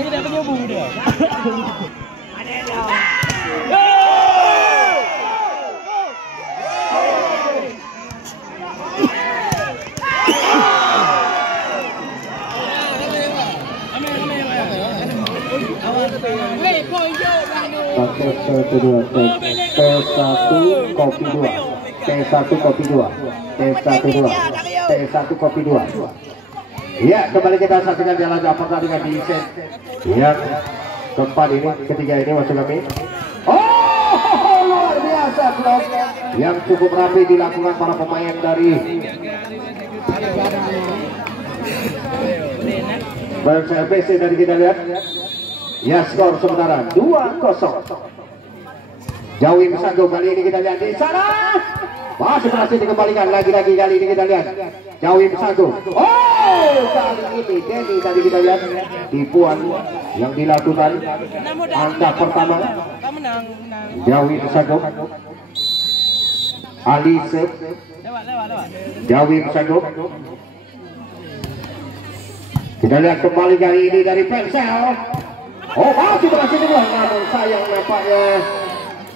Tidak penyambung dia. Ada dia. T1 kopi 2, T1 kopi 2, T1 2, T1 kopi 2. Ya, kembali kita saksikan jalan pertandingan di set yang keempat ini, ketiga ini maksud kami. Oh, luar biasa blok yang cukup rapi dilakukan para pemain dari BSLPC. dari kita lihat. Ya, skor sementara 2-0. Jawi Sago kali ini kita lihat di sana. Masih berhasil dikembalikan lagi-lagi kali ini kita lihat. Jawi Sago. Oh, kali ini Denny tadi kita lihat tipuan yang dilakukan angka pertama. Jawi Sago. Alise. Jawi Sago. Kita lihat kembali kali ini dari Persel. Oh, masih berhasil juga, namun sayang nampaknya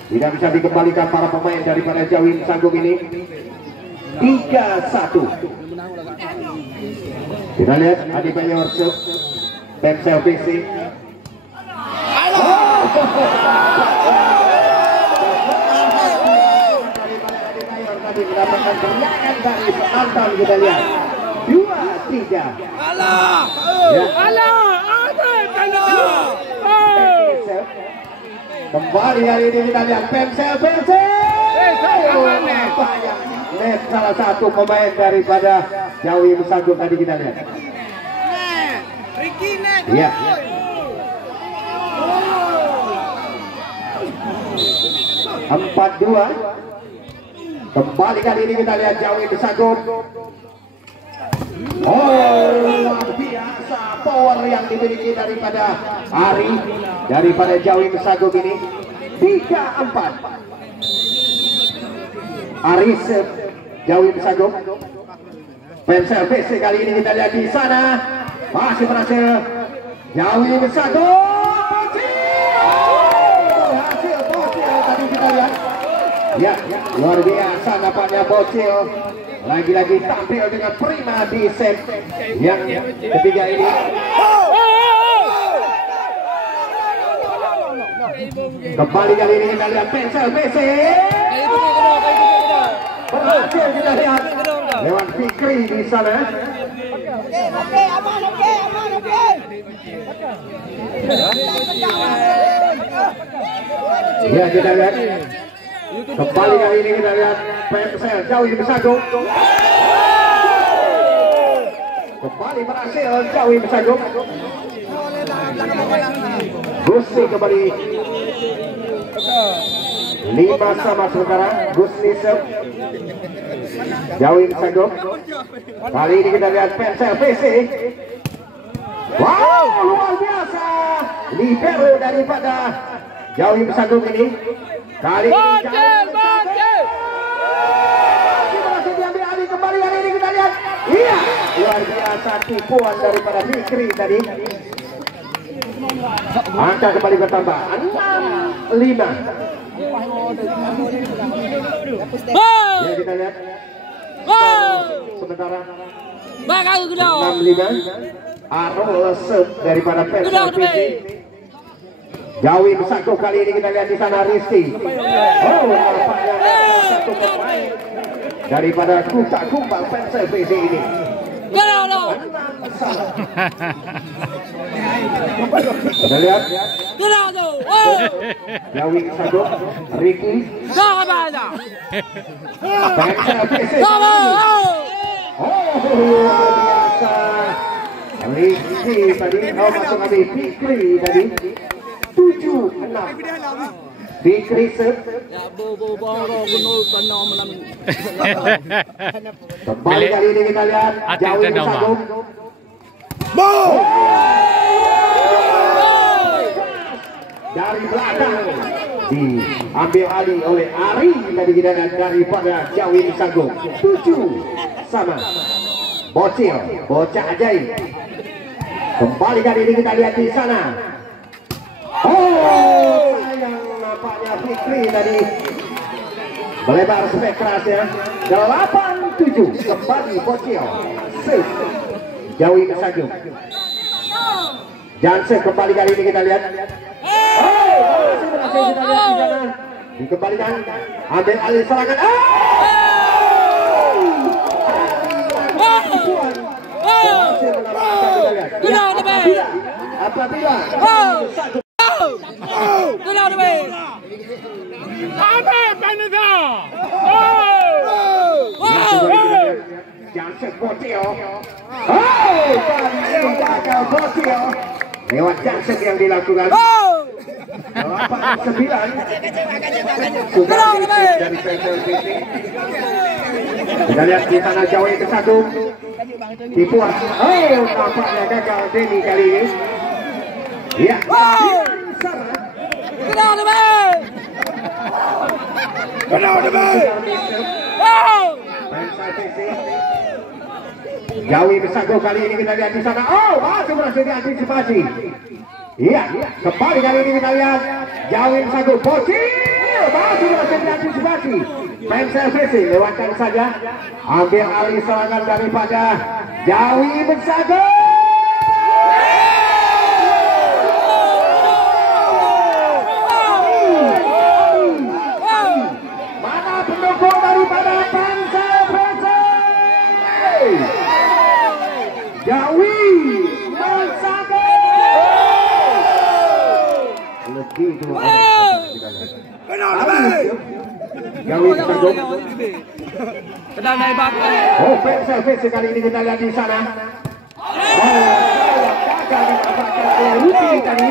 tidak bisa dikembalikan para pemain daripada Jawi Sagung ini. 3-1. Kita lihat Adi Mayor Persel PC. Tadi mendapatkan tendangan dari penonton, kita lihat 2-3. Kembali hari ini kita lihat Persel PC. Net salah satu pemain daripada Jawi Sagung tadi kita lihat. Iya. 4-2. Kembali kali ini kita lihat Jawi Sagung. Oh, luar biasa power yang dimiliki daripada Ari, daripada Jawi Sagung ini. 3-4. Aris Jawi Sagung. Persel PC kali ini kita lihat di sana. Masih berhasil Jawi Sagung. Hasil bocil tadi kita lihat. Ya, luar biasa nampaknya bocil. Lagi-lagi tampil dengan prima di set yang ketiga ini. Kembali kali ini kita lihat Persel PC. Berhasil kita lihat lewat Fikri di sana. Ya, kita lihat. Kembali kali ini kita lihat Persel Jawi Sagung. Kembali berhasil Jawi Sagung. Gusti kembali 5 sama sementara. Gusti Jawi Sagung. Kali ini kita lihat Persel PC. Wow, luar biasa libero daripada Jawi Sagung ini. Kali ini masih diambil alih kembali hari ini kita lihat. Iya, luar biasa tipuan daripada Fikri tadi. Angka kembali bertambah 6-5. Ya, kita lihat sementara 6-5. Arul daripada Persel PC. Jawi Sagung kali ini kita lihat di sana Risti. Oh, nampaknya satu pemain daripada Kucak Kumbang Persel PC ini. Kita lihat Jawi Sagung, Ricky. Persel PC. Oh, luar biasa. Ricky tadi, oh masuk kami Fikri tadi. 7-6. Fikri set. Kembali kali ini kita lihat Jawi Sagung. Dari belakang diambil alih oleh Ari tadi kita lihat daripada Jawi Sagung. 7 sama. Bocil, bocah ajaib. Kembali kali ini kita lihat di sana. Oh, sayang nampaknya Fikri tadi melebar spek keras ya. 8-7 kembali Bocil. Save. Jauhi Sagung. Jansen kembali kali ini kita lihat. Masih berhasil kita lihat di sana. Dikembalikan. Ambil alih serangan. Apabila Jansen Bocil. Lewat Jansen yang dilakukan. 8-9 dari PSLBC. Kita lihat di sana jauh ke satu. Dipuas. Nampaknya gagal Denny kali ini. Ya. Jawi Besago kali ini kita lihat di sana. Masih berhasil diantisipasi. Iya, kembali kali ini kita lihat Jawi Besago Bocil masih berhasil diantisipasi. PSLBC lewatkan saja. Ambil alih serangan daripada Jawi Besago. Mana pendukung daripada PSLBC? Jawi Besago. Lebih dua. Jawi Besago. PSLBC kali ini kita lihat di sana. Gagal didapatkan Ruti tadi.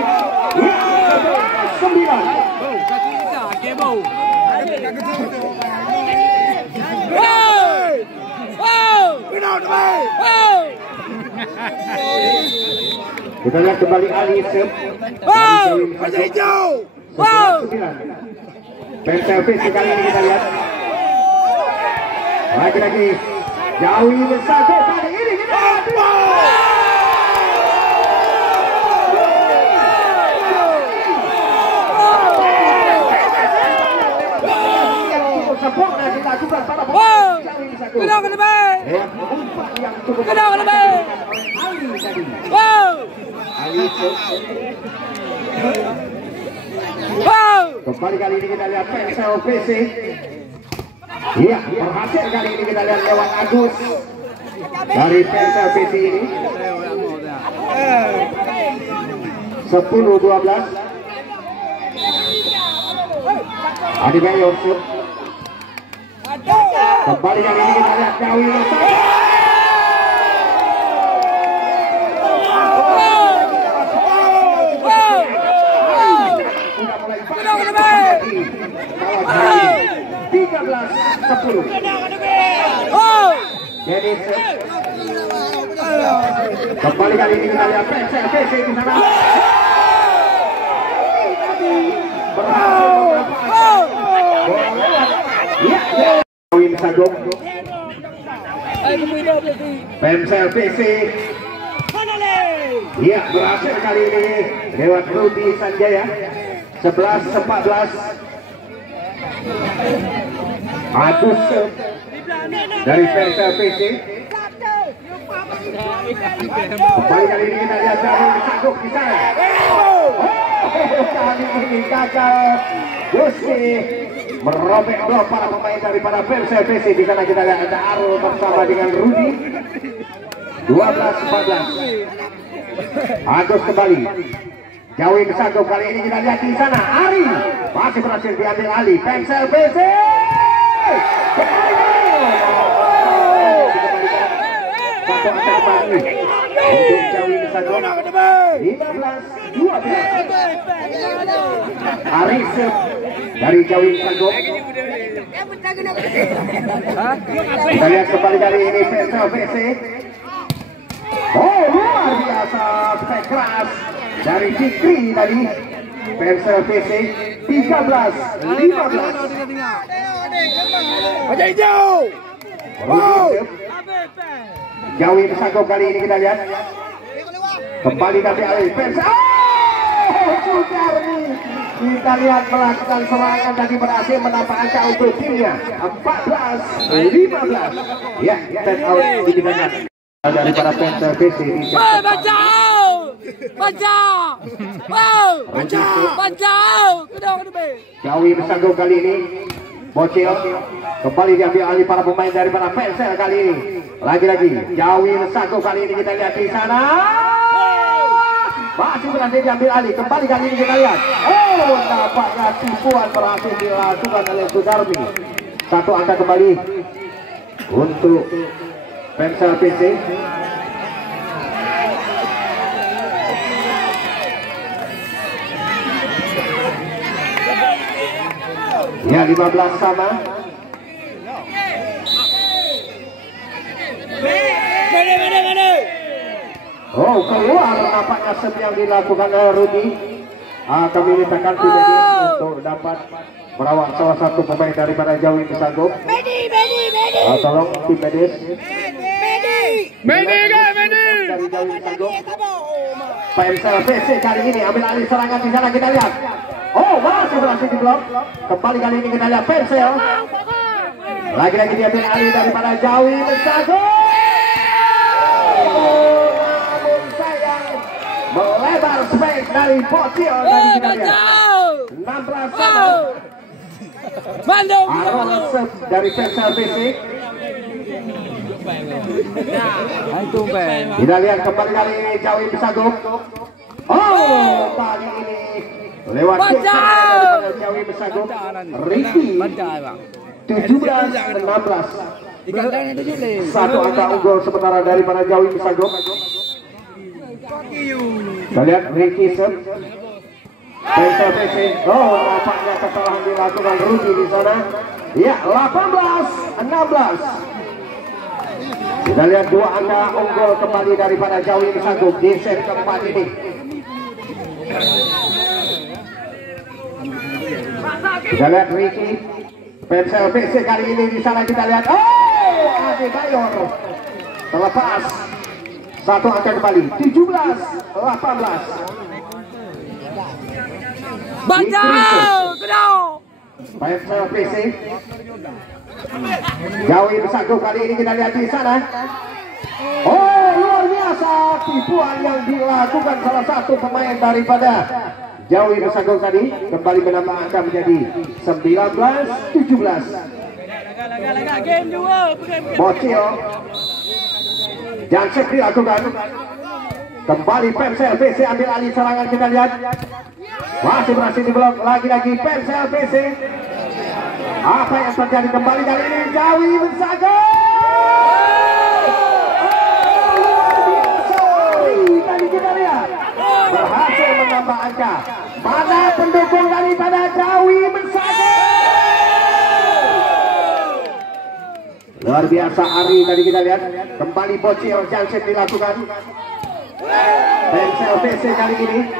9. Kita lihat kembali Ali Sep. PSLBC kali ini kita lihat. Lagi-lagi Jawi Besago kali ini kita lihat. Sempurna dilakukan pada Jawi Besago. Umpan yang cukup Ali tadi. Ali kembali kali ini kita lihat PSLBC. Iya, berhasil kali ini kita lihat lewat Agus dari PSLBC ini. 10-12. Adi Bayor. Kembali kali ini kita lihat Jawi Besago. Jadi kembali kali ini kita lihat PSLBC di sana. Jawi Besago. PSLBC. Iya, berhasil kali ini lewat Rudi Sanjaya. 11-14. Agus dari PSLBC. Kembali kali ini kita lihat Jawi Besago di sana. Kali ini gagal. Gusti merobek blok para pemain daripada PSLBC. Di sana kita lihat ada Arul bersama dengan Rudi. 12-14. Agus kembali. Jawi Besago kali ini kita lihat di sana. Ari masih berhasil diambil alih PSLBC. Satu akan kembali untuk Jawi Besago. 15-12. Ari dari Jawi Besago. Kita lihat kembali kali ini PSLBC. Luar biasa spek keras dari Fikri tadi. PSLBC 13-15. Wajah hijau. Jawi Besago kali ini kita lihat. Kembali kami alih Persela. Sudarmi kita lihat melakukan serangan dan berhasil menambah angka untuk timnya 14-15. Ya, set out digunakan daripada Persela PC ini. Jawi Besanggo kali ini bocil kembali diambil alih para pemain daripada Persela kali ini. Lagi-lagi Jawi Besanggo kali ini kita lihat di sana. Masih berhasil diambil alih. Kembali kali ini kita lihat. Oh, nampaknya tipuan berhasil dilakukan oleh Sudarmi. Satu angka kembali untuk Persela PC. Ya, 15 sama. Oh, keluar nampaknya sem yang dilakukan oleh Rudy. Kami mintakan tim medis untuk dapat merawat salah satu pemain daripada Jawi Besanggo. Tolong tim medis. Dari Jawi Besanggo. Persela PC kali ini ambil alih serangan di sana, kita lihat. Oh, masih berhasil diblok. Kembali kali ini kita lihat Persela. Lagi-lagi diambil alih daripada Jawi Besanggo. Melebar space dari Bocil tadi kita lihat 16 sama. Aronsep dari Persela PC. Kita lihat kembali kali ini Jawi Besanggo. Oh, kali ini lewat Jawi Besanggo. Ricky 17-16. Satu angka unggul sementara daripada Jawi Besanggo. Kita lihat Ricky Sep. Persela PC. Oh, nampaknya kesalahan dilakukan Rudy di sana. Ya, 18-16. Kita lihat dua angka unggul kembali daripada Jawi Besanggo di set keempat ini. Kita lihat Ricky. Persela PC kali ini di sana kita lihat. Oh, Adi Bayor terlepas. Satu angka kembali 17-18. Persela PC. Jawi Besanggo kali ini kita lihat di sana. Oh, luar biasa tipuan yang dilakukan salah satu pemain daripada Jawi Besanggo tadi. Kembali menambah angka menjadi 19-17. Bocil Jansek dilakukan. Kembali Persela PC ambil alih serangan, kita lihat. Masih berhasil diblok lagi-lagi Persela PC. Apa yang terjadi kembali kali ini Jawi Besanggo. Tadi kita lihat berhasil menambah angka. Mana pendukung daripada Jawi Besanggo? Luar biasa Ari tadi kita lihat. Kembali Bocil Jansek dilakukan. Persela PC kali ini.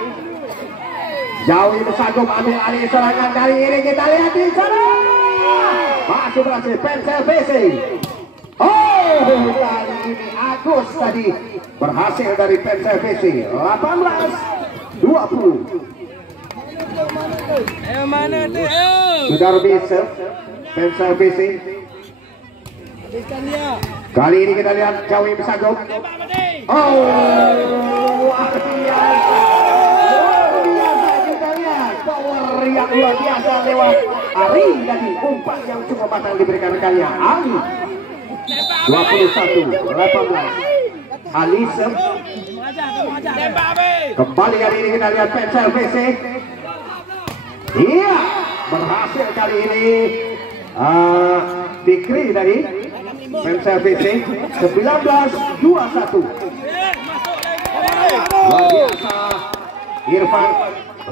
Jawi Besanggo ambil alih serangan kali ini, kita lihat di sana. Masih berhasil Persela PC. Oh, kali ini Agus tadi berhasil dari Persela PC. 18-20. Sudah bisa Persela PC. Kali ini kita lihat Jawi Besanggo. Oh, luar biasa kita lihat power yang luar biasa lewat Ari tadi. Umpan yang cukup matang diberikan rekannya Ali. 21-18. Alisa. Kembali kali ini kita lihat Persela PC. Iya, berhasil kali ini Fikri dari Persela PC. 19-21. Luar biasa Irfan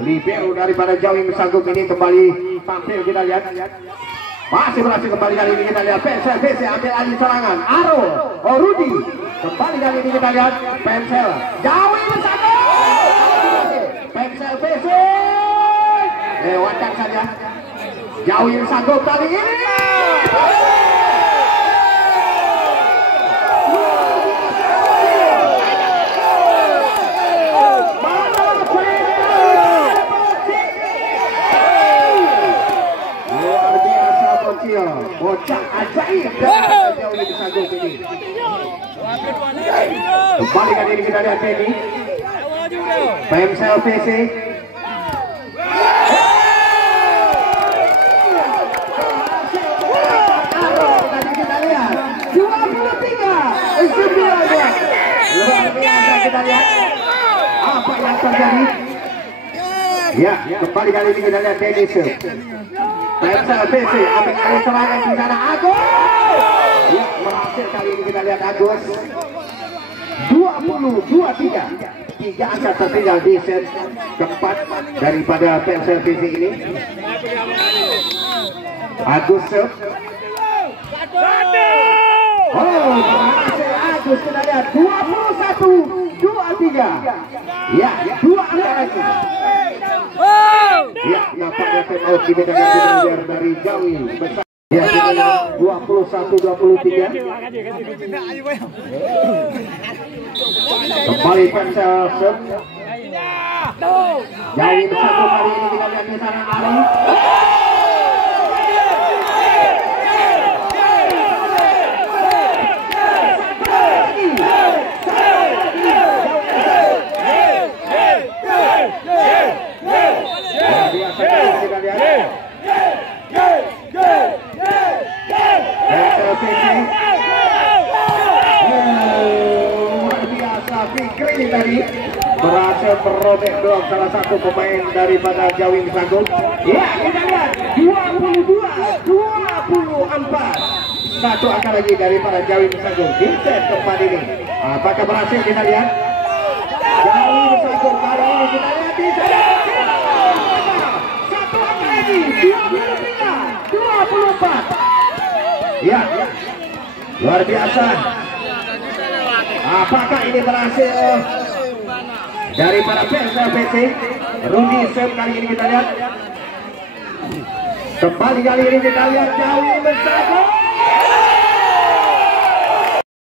libero daripada Jawi Besanggo ini kembali tampil, kita lihat. Masih berhasil kembali kali ini kita lihat Persela PC ambil alih serangan. Arul Rudy. Kembali kali ini kita lihat Persela Jawi Besanggo. Persela PC lewatkan saja. Jawi Besanggo kali ini. bocah ajaib dari jauh ini Sagung ini. Kembali kali ini kita lihat ini PMSL PC. Tadi kita lihat 23-19. Luar biasa kita lihat apa yang terjadi. Ya, kembali kali ini kita lihat Dennis. PMSL PC ambil kali serangan di sana Agus. Ya, berhasil kali ini kita lihat Agus. 20-23. 3 angka tertinggal di set keempat daripada PMSL PC ini. Agus. Oh, berhasil Agus kita lihat 21-23. Ya, 2 angka lagi. Ya, nampaknya time out di medan yang dari Jawi besar. Ya, 21-23. Kembali PMSL Jawi bersatu kali ini kita lihat di sana Ali. Fikri tadi berhasil merobek blok salah satu pemain daripada Jawi Sagung. Ya, kita lihat 22-24. Satu angka lagi daripada Jawi Sagung di set keempat ini. Apakah berhasil kita lihat? Jawi Sagung kali ini kita lihat di sana. Satu angka lagi 23-24. Ya, luar biasa. Apakah ini berhasil daripada PMSL PC? Rudy serve kali ini kita lihat. Kembali kali ini kita lihat Jawi Sagung.